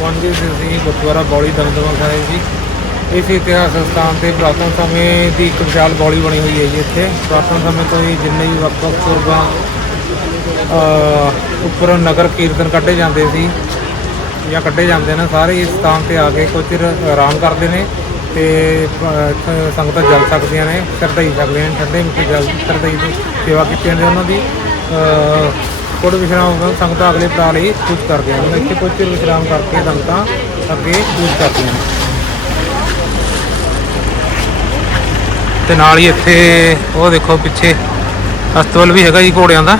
ਪਹੁੰਚੇ ਸੀ ਅਸੀਂ, ਗੁਰਦੁਆਰਾ ਬੌਲੀ ਦਮਦਮਾ ਸਾਹਿਬ ਜੀ ਇਸ ਇਤਿਹਾਸਕ ਸਥਾਨ ਤੇ ਪੁਰਾਤਨ ਸਮੇਂ ਦੀ ਇੱਕ ਵਿਸ਼ਾਲ ਬੌਲੀ ਬਣੀ ਹੋਈ ਹੈ ਜੀ ਇੱਥੇ। ਪੁਰਾਤਨ ਸਮੇਂ ਤੋਂ ਹੀ ਜਿੰਨੇ ਵੀ ਵੱਖ-ਵੱਖ ਪੁਰਬਾਂ ਉੱਪਰ ਨਗਰ ਕੀਰਤਨ ਕੱਢੇ ਜਾਂਦੇ ਸੀ ਜਾਂ ਕੱਢੇ ਜਾਂਦੇ ਨੇ, ਸਾਰੇ ਇਸ ਸਥਾਨ ਤੇ ਆ ਕੇ ਕੁਝ ਚਿਰ ਆਰਾਮ ਕਰਦੇ ਨੇ ਤੇ ਸੰਗਤਾਂ ਜਲ ਸਕਦੀਆਂ ਨੇ ਸ਼ਰਧਾਈ ਸਕਦੀਆਂ ਨੇ, ਠੰਡੇ ਮਿੱਠੇ ਜਲ ਸ਼ਰਧਾਈ ਦੀ ਸੇਵਾ ਕੀਤੀ ਜਾਂਦੀ ਹੈ ਉਹਨਾਂ ਦੀ। ਅਹ, ਵਿਸ਼ਰਾਮ ਕਰਨ ਸੰਗਤਾਂ ਅਗਲੇ ਪੜਾਅ ਲਈ ਕੁਝ ਕਰਦੀਆਂ ਨੇ ਇੱਥੇ ਕੁਝ ਚਿਰ ਵਿਸ਼ਰਾਮ ਕਰਕੇ ਸੰਗਤਾਂ ਅੱਗੇ ਕੁਝ ਕਰਦੀਆਂ ਨੇ ਤੇ ਨਾਲ ਹੀ ਇੱਥੇ ਉਹ ਦੇਖੋ ਪਿੱਛੇ ਅਸਤਵਲ ਵੀ ਹੈਗਾ ਜੀ ਘੋੜਿਆਂ ਦਾ।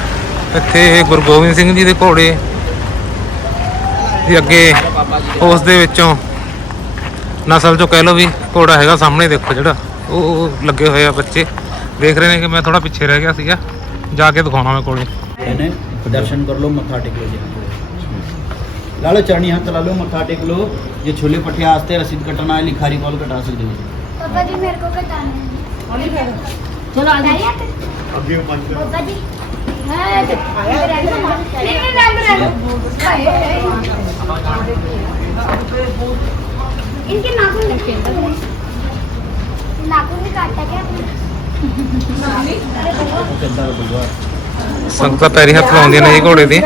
ਇੱਥੇ ਗੁਰੂ ਗੋਬਿੰਦ ਸਿੰਘ ਜੀ ਦੇ ਘੋੜੇ ਤੇ ਅੱਗੇ ਉਸ ਦੇ ਵਿੱਚੋਂ ਨਸਲ ਚੋਂ ਕਹਿ ਲਓ ਵੀ ਘੋੜਾ ਹੈਗਾ ਸਾਹਮਣੇ ਦੇਖੋ ਜਿਹੜਾ। ਉਹ ਉਹ ਲੱਗੇ ਹੋਏ ਆ ਬੱਚੇ। ਦੇਖ ਰਹੇ ਨੇ ਕਿ ਮੈਂ ਥੋੜਾ ਪਿੱਛੇ ਰਹਿ ਗਿਆ ਸੀਗਾ। ਜਾ ਕੇ ਦਿਖਾਉਣਾ ਮੈਂ ਕੋਲੇ। दर्शन कर लो मत्था टेक लो जी लालो चरणी हाथ ला लो मत्था टेक लो। ये छोले पठिया आस्ते रसीद कटना है लिखारी कॉल कटा सकते हो। पापा जी मेरे को कटाना है। चलो आ जाइए अभी पापा जी। हाँ नहीं नहीं इनके नाखून लगते हैं? नाखून भी काटा क्या आपने? ਸੰਗਤਾਂ ਪੈਰੀ ਹੱਥ ਲਾਉਂਦੀਆਂ ਨੇ ਜੀ ਘੋੜੇ ਦੇ।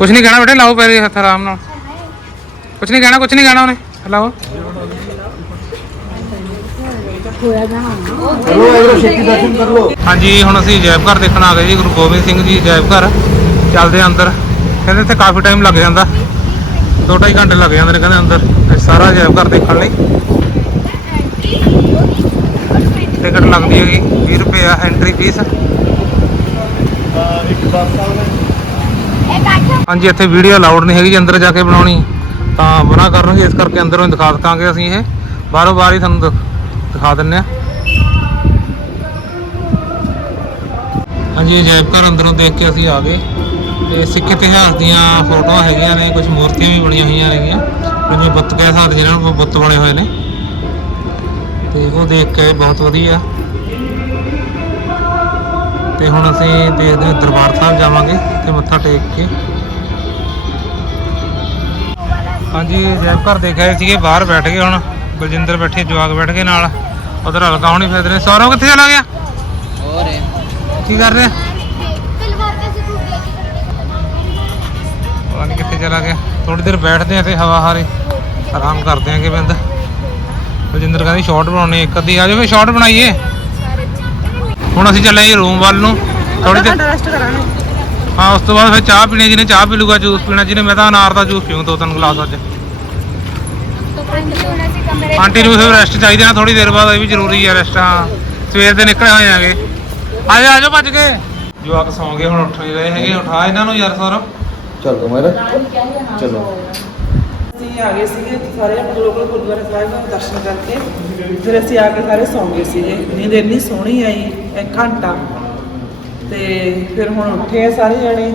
ਰੁਕ ਨਹੀਂ ਕਹਿਣਾ ਬੇਟੇ, ਲਾਓ ਪੈਰੀ ਹੱਥ ਆਰਾਮ ਨਾਲ। ਕੁਝ ਨਹੀਂ ਕਹਿਣਾ ਕੁਝ ਨਹੀਂ ਕਹਿਣਾ ਉਹਨੇ। ਲਾਓ। ਹਾਂਜੀ, ਹੁਣ ਅਸੀਂ ਜੈਬ ਘਰ ਦੇਖਣ ਆ ਗਏ ਜੀ, ਗੁਰੂ ਗੋਬਿੰਦ ਸਿੰਘ ਜੀ ਜੈਬ ਘਰ ਚੱਲਦੇ ਅੰਦਰ। ਕਹਿੰਦੇ ਇੱਥੇ ਕਾਫੀ ਟਾਈਮ ਲੱਗ ਜਾਂਦਾ। 2.5 ਘੰਟੇ ਲੱਗ ਜਾਂਦੇ ਨੇ ਕਹਿੰਦੇ ਅੰਦਰ। ਸਾਰਾ ਜੈਬ ਘਰ ਦੇਖਣ ਲਈ। ਟਿਕਟ ਲੱਗਦੀ ਹੈਗੀ 20 ਰੁਪਏ ਆ ਐਂਟਰੀ ਫੀਸ ਹਾਂਜੀ, ਇੱਥੇ ਵੀਡੀਓ ਅਲਾਉਡ ਨਹੀਂ ਹੈਗੀ ਜੇ, ਅੰਦਰ ਜਾ ਕੇ ਬਣਾਉਣੀ। ਤਾਂ ਬਣਾ ਕਰਨਗੇ, ਇਸ ਕਰਕੇ ਅੰਦਰੋਂ ਦਿਖਾ ਦਕਾਂਗੇ ਅਸੀਂ ਇਹ। ਬਾਰੋ ਬਾਰ ਹੀ ਤੁਹਾਨੂੰ ਦਿਖਾ ਦਿੰਨੇ ਆ। ਹਾਂਜੀ ਅਜਾਇਬ ਘਰ ਅੰਦਰੋਂ ਦੇਖ ਕੇ ਅਸੀਂ ਆ ਗਏ। ਤੇ ਸਿੱਖ ਇਤਿਹਾਸ ਦੀਆਂ ਫੋਟੋਆਂ ਹੈਗੀਆਂ ਨੇ ਕੁਝ ਮੂਰਤੀਆਂ ਵੀ ਬਣੀਆਂ ਹੋਈਆਂ ਹੈਗੀਆਂ ਜਿਵੇਂ ਬੁੱਤ ਕਹਿ ਸਕਦੇ ਜਿਹਨਾਂ ਨੂੰ ਬੁੱਤ ਬਣੇ ਹੋਏ ਨੇ। ਤੇ ਉਹ ਦੇਖ ਕੇ ਬਹੁਤ ਵਧੀਆ। ਤੇ ਹੁਣ ਅਸੀਂ ਦੇਖਦੇ ਹਾਂ ਦਰਬਾਰ ਸਾਹਿਬ ਜਾਵਾਂਗੇ ਤੇ ਮੱਥਾ ਟੇਕ ਕੇ। ਹਾਂਜੀ ਜੈਬ ਘਰ ਦੇਖ ਦੇਖਿਆ ਸੀਗੇ ਬਾਹਰ ਬੈਠ ਗਏ ਹੁਣ। ਬਲਜਿੰਦਰ ਬੈਠੇ ਜਵਾਗ ਬੈਠ ਗਏ ਨਾਲ। ਉਧਰ ਹਲਕਾ ਹੁਣੀ ਫਿਰਦੇ ਨੇ। ਸੌਰਵ ਕਿੱਥੇ ਚਲਾ ਗਿਆ? ਹੋਰ ਕੀ ਕਰ ਰਹੇ? ਕਿੱਥੇ ਚਲਾ ਗਿਆ। ਥੋੜੀ ਦੇਰ ਬੈਠਦੇ ਆਂ ਤੇ ਹਵਾ ਹਾਰੇ। ਆਰਾਮ ਕਰਦੇ ਆਂ ਕਿ ਬੰਦਾ ਰਜਿੰਦਰ ਕਹਿੰਦੀ ਸ਼ਾਰਟ ਬਣਾਉਣੀ ਇੱਕ ਅੱਧੀ। ਆ ਜਾਵੇ ਸ਼ਾਰਟ ਬਣਾਈਏ। ਹੁਣ ਅਸੀਂ ਚੱਲੇ ਜੀ ਰੂਮ ਵੱਲ ਨੂੰ। ਥੋੜੀ ਦੇਰ ਰੈਸਟ ਕਰਾਂਗੇ। ਹਾਂ ਉਸ ਤੋਂ ਬਾਅਦ ਫਿਰ ਚਾਹ ਪੀਣੀ ਜਿਹਨੇ ਚਾਹ ਪੀ ਲੂਗਾ ਜੂਸ ਪੀਣਾ ਜਿਹਨੇ ਮੈਂ ਤਾਂ ਅਨਾਰ ਦਾ ਜੂਸ ਪੀਉਂ ਦੋ ਤਿੰਨ ਗਲਾਸ ਅੱਜ। ਆਂਟੀ ਨੂੰ ਫਿਰ ਰੈਸਟ ਚਾਹੀਦੀ ਨਾ ਥੋੜੀ ਦੇਰ ਬਾਅਦ ਇਹ ਵੀ ਜ਼ਰੂਰੀ ਹੈ ਰੈਸਟ ਹਾਂ। ਸਵੇਰ ਦੇ ਨਿਕਲੇ ਹੋਏ ਆਗੇ। ਆਜੋ ਆਜੋ ਭੱਜ ਕੇ। ਜੋ ਆਕ ਸੌਂ ਗਏ ਹੁਣ ਉੱਠ ਨਹੀਂ ਰਹੇ ਹੈਗੇ। ਉਠਾ ਇਹਨਾਂ ਨੂੰ ਯਾਰ ਸਰ ਚਲੋ ਮੇਰਾ। ਚਲੋ। ਅਸੀਂ ਆ ਗਏ ਸੀਗੇ ਸਾਰੇ ਆਪਣੇ ਲੋਕਲ ਗੁਰਦੁਆਰਾ ਸਾਹਿਬ ਦੇ ਦਰਸ਼ਨ ਕਰਕੇ। ਫਿਰ ਅਸੀਂ ਆ ਕੇ ਸਾਰੇ ਸੌਂ ਗਏ ਸੀਗੇ। ਨੀਂਦ ਇੰਨੀ ਸੋਹਣੀ ਆਈ, ਇੱਕ ਘੰਟਾ। ਤੇ ਫਿਰ ਹੁਣ ਉੱਠੇ ਆ ਸਾਰੇ ਜਣੇ।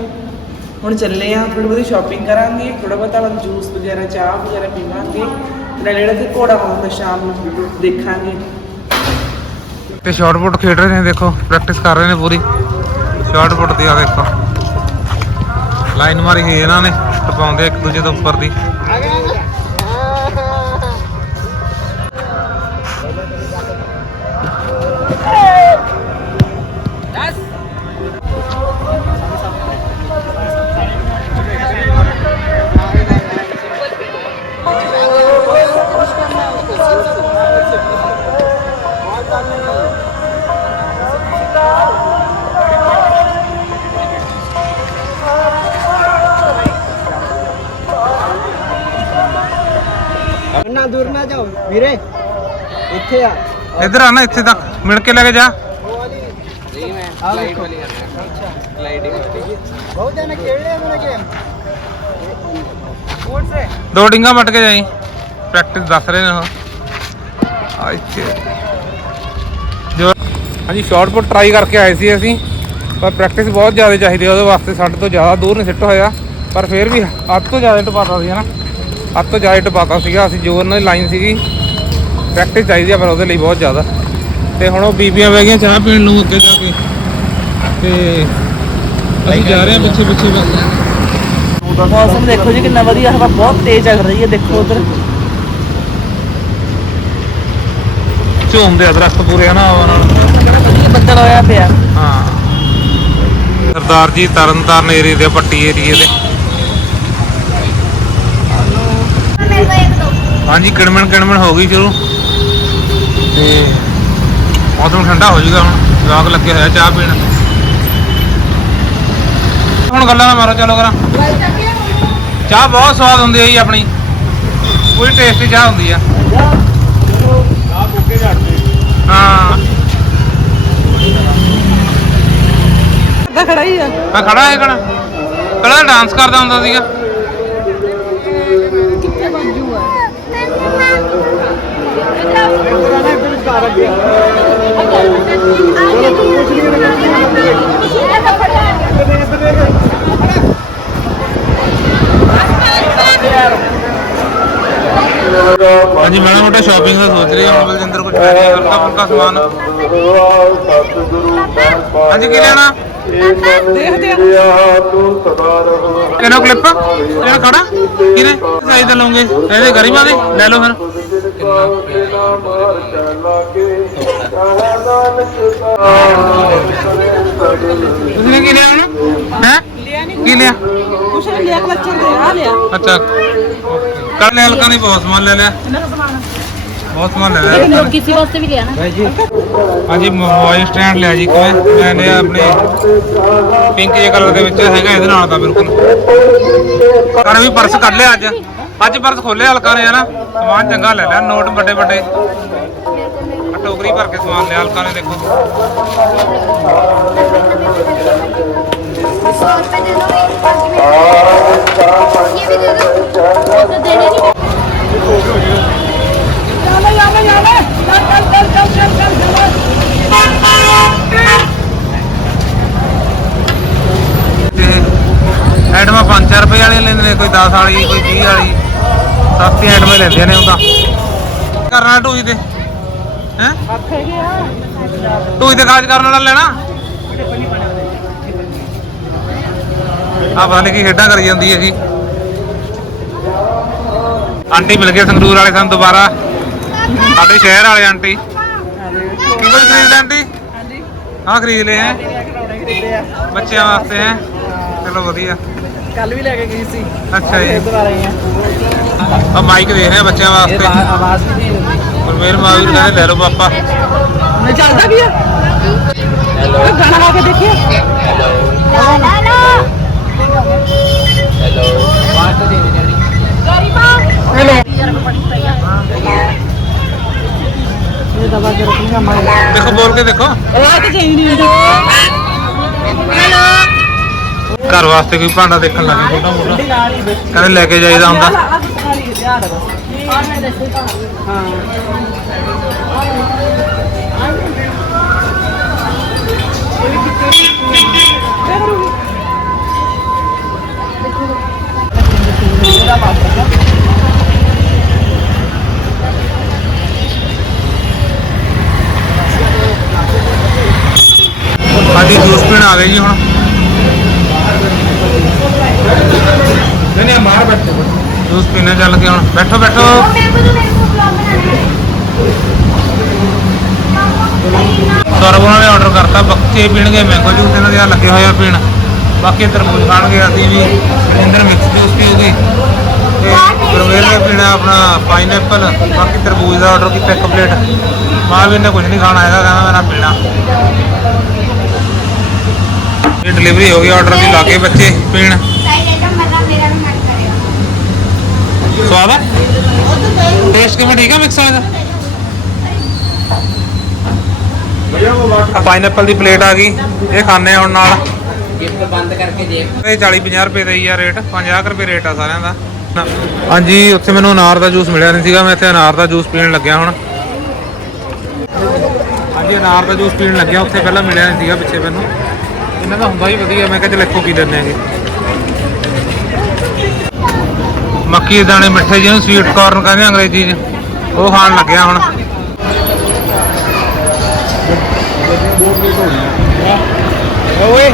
ਹੁਣ ਚੱਲੇ ਆ ਥੋੜੀ ਬਹੁਤੀ ਸ਼ਾਪਿੰਗ ਕਰਾਂਗੇ ਥੋੜਾ ਬਹੁਤਾ ਹੁਣ ਜੂਸ ਵਗੈਰਾ, ਚਾਹ ਵਗੈਰਾ ਪੀਵਾਂਗੇ। ਨਾਲੇ ਜਿਹੜਾ ਤੇ ਘੋੜਾ ਹੁੰਦਾ ਸ਼ਾਮ ਨੂੰ ਦੇਖਾਂਗੇ। ਤੇ ਸ਼ਾਰਟ ਪੁੱਟ ਖੇਡ ਰਹੇ ਨੇ, ਦੇਖੋ ਪ੍ਰੈਕਟਿਸ ਕਰ ਰਹੇ ਨੇ ਪੂਰੀ। ਸ਼ਾਰਟ ਦੀ ਆ ਦੇਖੋ। ਲਾਈਨ ਮਾਰੀ ਹੋਈ ਇਹਨਾਂ ਨੇ, ਟਪਾਉਂਦੇ ਇੱਕ ਦੂਜੇ ਤੋਂ ਉੱਪਰ ਦੀ। ਦੂਰ ਨਾ ਜਾਓ। ਵੀਰੇ ਇੱਥੇ ਆ। ਇੱਧਰ ਆ ਨਾ ਇੱਥੇ ਤੱਕ। ਮਿਲ ਕੇ ਲੈ ਕੇ ਜਾ। ਲਾਈਟ ਵਾਲੀ ਅੱਛਾ ਲਾਈਟਿੰਗ ਵਾਲੀ ਬਹੁਤ ਜਣੇ ਖੇਡ ਰਹੇ ਮੇਰੇ ਗੇਮ ਕੌਣ ਸੇ? ਦੋ ਡਿੰਗਾ ਮਟ ਕੇ ਜਾਈ। ਪ੍ਰੈਕਟਿਸ ਦੱਸ ਰਹੇ ਨੇ ਉਹ। ਆ ਇੱਥੇ। ਜੋ ਹਾਂਜੀ ਸ਼ਾਰਟ ਪੁੱਟ ਟਰਾਈ ਕਰਕੇ ਆਏ ਸੀ ਅਸੀਂ। ਪਰ ਪ੍ਰੈਕਟਿਸ ਬਹੁਤ ਜ਼ਿਆਦਾ ਚਾਹੀਦੀ ਉਹਦੇ ਵਾਸਤੇ ਸਾਡੇ ਤੋਂ ਜ਼ਿਆਦਾ ਦੂਰ ਨਹੀਂ ਸਿੱਟ ਹੋਇਆ। ਪਰ ਫਿਰ ਵੀ ਅੱਧ ਤੋਂ ਜ਼ਿਆਦਾ ਟਪਾਤਾ ਸੀ ਨਾ। ਅੱਧ ਤੋਂ ਜ਼ਿਆਦਾ ਟਪਾਤਾ ਸੀਗਾ ਅਸੀਂ ਜੋ ਉਹਨਾਂ ਦੀ ਲਾਈਨ ਸੀਗੀ ਪ੍ਰੈਕਟਿਸ ਚਾਹੀਦੀ ਆ ਪਰ ਉਹਦੇ ਲਈ ਬਹੁਤ ਜ਼ਿਆਦਾ। ਤੇ ਹੁਣ ਉਹ ਬੀਬੀਆਂ ਬਹਿ ਗਈਆਂ ਚਾਹ ਪੀਣ ਨੂੰ ਅੱਗੇ ਜਾ ਕੇ। ਤੇ ਅਸੀਂ ਜਾ ਰਹੇ ਹਾਂ ਪਿੱਛੇ ਪਿੱਛੇ ਬਸ ਮੌਸਮ ਦੇਖੋ ਜੀ ਕਿੰਨਾ ਵਧੀਆ ਹਵਾ ਬਹੁਤ ਤੇਜ਼ ਚੱਲ ਰਹੀ ਹੈ ਦੇਖੋ ਉਧਰ। ਝੂਮਦੇ ਆ ਦਰਖਤ ਪੂਰੇ ਨਾ ਹਵਾ ਨਾਲ। ਵਧੀਆ ਬੱਦਲ ਹੋਇਆ ਪਿਆ। ਹਾਂ। ਸਰਦਾਰ ਜੀ ਤਰਨਤਾਰਨ ਏਰੀਏ ਦੇ ਪੱਟੀ ਏਰੀਏ ਦੇ। ਹਾਂਜੀ ਕਿਣਮਣ ਕਿਣਮਣ ਹੋ ਗਈ ਸ਼ੁਰੂ। ਤੇ ਮੌਸਮ ਠੰਡਾ ਹੋ ਜਾਊਗਾ ਹੁਣ। ਜਵਾਕ ਲੱਗੇ ਹੋਇਆ ਚਾਹ ਪੀਣ। ਹੁਣ ਗੱਲਾਂ ਨਾ ਮਾਰੋ ਚਲੋ ਕਰਾਂ। ਚਾਹ ਬਹੁਤ ਸਵਾਦ ਹੁੰਦੀ ਹੈ ਜੀ ਆਪਣੀ। ਪੂਰੀ ਟੇਸਟੀ ਚਾਹ ਹੁੰਦੀ ਆ। ਹਾਂ। ਅੱਧਾ ਖੜਾ ਹੀ ਆ। ਆ ਖੜਾ ਹੈ ਕਣਾ। ਕੜਾ ਡਾਂਸ ਕਰਦਾ ਹੁੰਦਾ ਸੀਗਾ। ਹਾਂਜੀ ਮੈਂ ਮੋਟਾ ਸ਼ਾਪਿੰਗ ਦਾ ਸੋਚ ਰਿਹਾ ਹਾਂ ਬਲਜਿੰਦਰ ਕੁਝ ਹਲਕਾ ਫੁਲਕਾ ਸਮਾਨ। ਹਾਂਜੀ ਕੀ ਲੈਣਾ? ਦੇਖਦੇ ਆ ਕਿਹੜਾ ਕਲਿੱਪ ਕਿਹੜਾ ਖੜਾ ਕਿਨੇ ਵਧਾਈ ਤਾਂ ਲਵਾਂਗੇ ਇਹਦੇ ਗਰੀਬਾਂ ਦੀ? ਲੈ ਲਓ ਫਿਰ। ਤੁਸੀਂ ਕੀ ਲਿਆ ਹੁਣ? ਹੈ? ਕੀ ਲਿਆ? ਕੁਛ ਨਹੀਂ ਲਿਆ ਕਲਚਰ ਦੇ ਆ ਲਿਆ ਅੱਛਾ। ਕੱਲ ਨੇ ਹਲਕਾ ਨਹੀਂ ਬਹੁਤ ਸਮਾਨ ਲੈ ਲਿਆ। ਬਹੁਤ ਸਮਾਨ ਲੈ ਲਿਆ। ਕਿਸੇ ਵਾਸਤੇ ਵੀ ਲਿਆ ਨਾ। ਹਾਂਜੀ ਮੋਬਾਈਲ ਸਟੈਂਡ ਲਿਆ ਜੀ ਕੋਈ ਮੈਂ ਨੇ ਆਪਣੇ ਪਿੰਕ ਜੇ ਕਲਰ ਦੇ ਵਿੱਚ ਹੈਗਾ ਇਹਦੇ ਨਾਲ ਦਾ ਬਿਲਕੁਲ। ਕਰ ਵੀ ਪਰਸ ਕੱਢ ਲਿਆ ਅੱਜ। ਅੱਜ ਪਰਸ ਖੋਲੇ ਹਲਕਾ ਨੇ ਨਾ ਸਮਾਨ ਚੰਗਾ ਲੈ ਲਿਆ, ਨੋਟ ਵੱਡੇ ਵੱਡੇ। ਟੋਕਰੀ ਭਰ ਕੇ ਸਮਾਨ ਲਿਆ ਹਲਕਾ ਨੇ, ਦੇਖੋ। ਯਾਲਾ ਯਾਲਾ ਯਾਲਾ ਚੱਲ 5-4 ਰੁਪਏ ਵਾਲੇ ਲੈਂਦੇ ਨੇ, ਕੋਈ 10 ਵਾਲੀ, ਕੋਈ 20 ਵਾਲੀ। ਸਸਤੀਆਂ ਐਟਮਾਂ ਲੈਂਦੀਆਂ ਨੇ ਉਹ ਤਾਂ। ਕਰਨਾ ਢੂਈ ਤੇ। ਹੈ? ਤੇ ਖਾਜ ਕਰਨ ਵਾਲਾ ਲੈਣਾ? ਆ ਪਤਾ ਨਹੀਂ ਕੀ ਖੇਡਾਂ ਕਰੀ ਜਾਂਦੀ ਹੈ ਜੀ ਆਂਟੀ ਮਿਲ ਗਏ ਸੰਗਰੂਰ ਵਾਲੇ ਸਾਨੂੰ ਦੁਬਾਰਾ। ਸਾਡੇ ਸ਼ਹਿਰ ਵਾਲੇ ਆਂਟੀ। ਕੀ ਕੁਝ ਖਰੀਦ ਲਿਆ ਆਂਟੀ? ਹਾਂਜੀ ਹਾਂ ਖਰੀਦ ਲਏ ਹੈ। ਬੱਚਿਆਂ ਵਾਸਤੇ ਹੈ। ਚਲੋ ਵਧੀਆ। ਕੱਲ ਵੀ ਲੈ ਕੇ ਗਈ ਸੀ। ਅੱਛਾ ਜੀ। ਇੱਧਰ ਆ ਰਹੇ ਆ अब बाइक देख रहे हैं बच्चों वास्ते और मेरे माँ भी कहते ले लो पापा चलता भी है गाना गा के देखिए देखो बोल के देखो हेलो ਘਰ ਵਾਸਤੇ ਕੋਈ ਭਾਂਡਾ ਦੇਖਣ ਲੱਗੇ ਛੋਟਾ ਮੋਟਾ। ਕਹਿੰਦੇ ਲੈ ਕੇ ਜਾਈਦਾ ਹੁੰਦਾ। ਸਾਡੀ ਜੂਸ ਪੀਣ ਆ ਗਏ ਜੀ ਹੁਣ। ਜੂਸ ਪੀਣਾ ਚੱਲ ਕੇ ਹੁਣ। ਬੈਠੋ ਬੈਠੋ। ਸਰਬ ਉਹਨਾਂ ਨੇ ਆਰਡਰ ਕਰਤਾ। ਬੱਚੇ ਪੀਣਗੇ ਮੈਂਗੋ ਜੂਸ ਇਹਨਾਂ ਦੇ ਲੱਗੇ ਹੋਏ ਆ ਪੀਣ। ਬਾਕੀ ਤਰਬੂਜ ਖਾਣਗੇ ਅਸੀਂ ਵੀ। ਮਨਿੰਦਰ ਮਿਕਸ ਜੂਸ ਪੀਊਗੀ। ਤੇ ਗੁਰਮੇਲ ਨੇ ਪੀਣਾ ਆਪਣਾ ਪਾਈਨਐਪਲ ਬਾਕੀ ਤਰਬੂਜ ਦਾ ਆਰਡਰ ਕੀਤਾ ਇੱਕ ਪਲੇਟ ਮਾਂ ਵੀ ਇਹਨੇ ਕੁਝ ਨਹੀਂ ਖਾਣਾ ਹੈਗਾ ਕਹਿੰਦਾ ਮੇਰਾ ਪੀਣਾ। ਇਹ ਡਿਲੀਵਰੀ ਹੋ ਗਈ ਆਰਡਰ ਦੀ ਕੇ ਬੱਚੇ ਪੀਣ। ਸਵਾਦ ਹੈ? ਟੇਸਟ ਕਿਵੇਂ ਠੀਕ ਹੈ ਮਿਕਸ ਵਾਲਾ ਆ ਪਾਈਨਐਪਲ ਦੀ ਪਲੇਟ ਆ ਗਈ ਇਹ ਖਾਣੇ ਹੁਣ ਨਾਲ। ਗਿਫਟ ਬੰਦ ਕਰਕੇ ਜੇ। ਇਹ 40 50 ਰੁਪਏ ਦਾ ਹੀ ਆ ਰੇਟ 50 ਰੁਪਏ ਰੇਟ ਆ ਸਾਰਿਆਂ ਦਾ। ਹਾਂਜੀ ਉੱਥੇ ਮੈਨੂੰ ਅਨਾਰ ਦਾ ਜੂਸ ਮਿਲਿਆ ਨਹੀਂ ਸੀਗਾ ਮੈਂ ਇੱਥੇ ਅਨਾਰ ਦਾ ਜੂਸ ਪੀਣ ਲੱਗਿਆ ਹੁਣ। ਹਾਂਜੀ ਅਨਾਰ ਦਾ ਜੂਸ ਪੀਣ ਲੱਗਿਆ ਉੱਥੇ ਪਹਿਲਾਂ ਮਿਲਿਆ ਨਹੀਂ ਸੀਗਾ ਪਿੱਛੇ ਮੈਨੂੰ। ਇਹਨਾਂ ਦਾ ਹੁੰਦਾ ਹੀ ਵਧੀਆ ਮੈਂ ਕਿਹਾ ਚਲ ਇੱਥੋਂ ਪੀ ਲੈਂਦੇ ਆਂਗੇ। ਮੱਕੀ ਦੇ ਦਾਣੇ ਮਿੱਠੇ ਜਿਹਨੂੰ ਸਵੀਟ ਕਾਰਨ ਕਹਿੰਦੇ ਆ ਅੰਗਰੇਜ਼ੀ 'ਚ। ਉਹ ਖਾਣ ਲੱਗਿਆ ਹੁਣ। ਓਏ।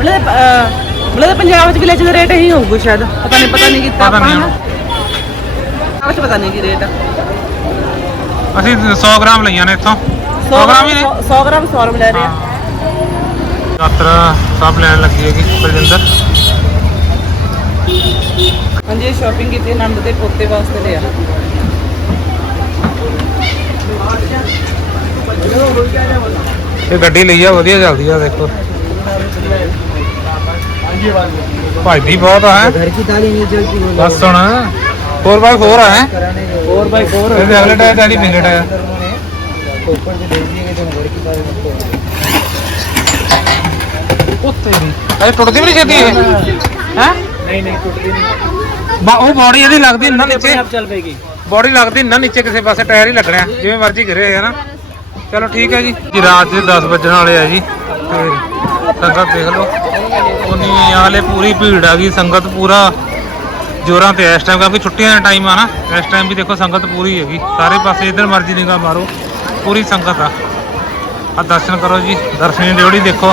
ਮਤਲਬ ਪੰਜਾਬ ਵਿੱਚ ਵਿਲੇਜ ਦਾ ਰੇਟ ਇਹੀ ਹੋਊਗਾ ਸ਼ਾਇਦ। ਪਤਾ ਨਹੀਂ ਪਤਾ ਨਹੀਂ ਕੀਤਾ ਪਤਾ ਨਹੀਂ ਆਪਾਂ ਆਹ ਵਿੱਚ ਪਤਾ ਨਹੀਂ ਕੀ ਰੇਟ ਆ। ਅਸੀਂ 100 ਗ੍ਰਾਮ ਲਈਆਂ ਨੇ ਇੱਥੋਂ 100 ਗ੍ਰਾਮ ਹੀ ਨੇ 100 ਗ੍ਰਾਮ 100 ਰੁਪਏ ਲੈ ਰਹੇ ਆ ਯਾਤਰਾ ਸਭ ਲੈਣ ਲੱਗੀ ਹੈਗੀ ਬਲਜਿੰਦਰ ਹਾਂਜੀ ਸ਼ਾਪਿੰਗ ਕੀਤੀ ਨੰਦ ਦੇ ਪੋਤੇ ਵਾਸਤੇ ਲਿਆ ਇਹ ਗੱਡੀ ਲਈ ਆ ਵਧੀਆ ਚੱਲਦੀ ਆ ਦੇਖੋ ਭਾਈਦੀ ਬਹੁਤ ਆ ਹੈ घर की थाली नहीं चलती वो ਬਸ ਹੁਣ 4x4 ਆ ਹੈ? 4x4 ਹੈ ਅਗਲੇ ਟਾਇਰ ਦਾ ਨਹੀਂ ਪਿੰਗਟ ਆ ਉੱਪਰ ਦੇ ਦੇ ਦਿਏ ਕਿ ਹੋਰ ਕੀ ਪਾਸ ਉੱਤੇ ਵੀ। ਅਰੇ ਟੁੱਟਦੀ ਵੀ ਨਹੀਂ ਛੇਤੀ ਇਹ? ਹੈ। ਨਹੀਂ ਨਹੀਂ ਟੁੱਟਦੀ ਨਹੀਂ। ਬਾ ਉਹ ਬੋਡੀ ਇਹਦੀ ਲੱਗਦੀ ਨਾ ਨੀਚੇ। ਆਪ ਚੱਲ ਪੈਗੀ ਬੋਡੀ ਲੱਗਦੀ ਨਾ ਨੀਚੇ ਕਿਸੇ ਪਾਸੇ ਟਾਇਰ ਹੀ ਲੱਗਣਾ ਜਿਵੇਂ ਮਰਜ਼ੀ ਘਰੇ ਹੈ ਨਾ? ਚਲੋ ਠੀਕ ਹੈ ਜੀ। ਰਾਤ ਦੇ 10 ਵਜਣ ਵਾਲੇ ਆ ਜੀ। ਤੇ ਸੰਗਤ ਦੇਖ ਲਓ। ਉਨੀ ਹਾਲੇ ਪੂਰੀ ਭੀੜ ਆ ਗਈ ਸੰਗਤ ਪੂਰਾ ਜੋਰਾਂ ਤੇ ਇਸ ਟਾਈਮ ਕਿਉਂਕਿ ਛੁੱਟੀਆਂ ਦਾ ਟਾਈਮ ਆ ਨਾ। ਇਸ ਟਾਈਮ ਵੀ ਦੇਖੋ ਸੰਗਤ ਪੂਰੀ ਹੈਗੀ। ਸਾਰੇ ਪਾਸੇ ਇਧਰ ਮਰਜ਼ੀ ਨਿਗਾਹ ਮਾਰੋ। ਪੂਰੀ ਸੰਗਤ ਆ। ਆ ਦਰਸ਼ਨ ਕਰੋ ਜੀ। ਦਰਸ਼ਨੀ ਡਿਊਟੀ ਦੇਖੋ।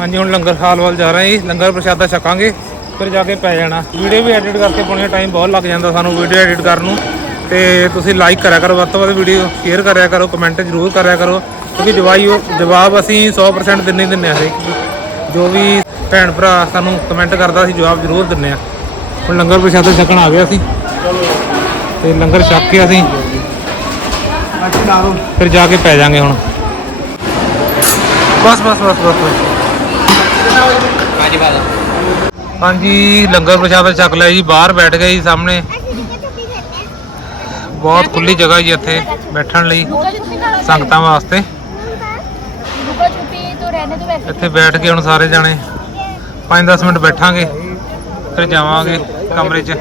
ਹਾਂਜੀ, ਹੁਣ ਲੰਗਰ ਹਾਲ ਵੱਲ ਜਾ ਰਹੇ ਹਾਂ ਜੀ। ਲੰਗਰ ਪ੍ਰਸ਼ਾਦਾ ਛਕਾਂਗੇ, ਫਿਰ ਜਾ ਕੇ ਪੈ ਜਾਣਾ। ਵੀਡੀਓ ਵੀ ਐਡਿਟ ਕਰਕੇ ਪਾਉਣੀ ਟਾਈਮ ਬਹੁਤ ਲੱਗ ਜਾਂਦਾ ਸਾਨੂੰ ਵੀਡੀਓ ਐਡਿਟ ਕਰਨ ਨੂੰ। ਤੇ ਤੁਸੀਂ ਲਾਈਕ ਕਰਿਆ ਕਰੋ। ਵੱਧ ਤੋਂ ਵੱਧ ਵੀਡੀਓ ਸ਼ੇਅਰ ਕਰਿਆ ਕਰੋ। ਕਮੈਂਟ ਜ਼ਰੂਰ ਕਰਿਆ ਕਰੋ। ਕਿਉਂਕਿ ਜਵਾਈ ਉਹ ਜਵਾਬ ਅਸੀਂ 100% ਦਿੰਨੇ ਹੀ ਦਿੰਨੇ ਆ ਹਰੇਕ ਜੋ ਵੀ ਭੈਣ ਭਰਾ ਸਾਨੂੰ ਕਮੈਂਟ ਕਰਦਾ ਸੀ, ਜਵਾਬ ਜ਼ਰੂਰ ਦਿੰਨੇ ਆ। ਹੁਣ ਲੰਗਰ ਪ੍ਰਸ਼ਾਦਾ ਛਕਣ ਆ ਗਿਆ ਸੀ ਤੇ ਲੰਗਰ ਛਕ ਕੇ ਅਸੀਂ ਫਿਰ ਜਾ ਕੇ ਪੈ ਜਾਾਂਗੇ ਹੁਣ। ਬਸ ਬਸ ਬਸ ਬਸ। ਹਾਂਜੀ, ਲੰਗਰ ਪ੍ਰਸ਼ਾਦਾ ਛਕ ਲਿਆ ਜੀ, ਬਾਹਰ ਬੈਠ ਗਏ ਜੀ ਸਾਹਮਣੇ। ਬਹੁਤ ਖੁੱਲੀ ਜਗ੍ਹਾ ਜੀ ਇੱਥੇ ਬੈਠਣ ਲਈ ਸੰਗਤਾਂ ਵਾਸਤੇ। ਇੱਥੇ ਬੈਠ ਕੇ ਹੁਣ ਸਾਰੇ ਜਾਣੇ 5-10 ਮਿੰਟ ਬੈਠਾਂਗੇ ਫਿਰ ਜਾਵਾਂਗੇ ਕਮਰੇ 'ਚ।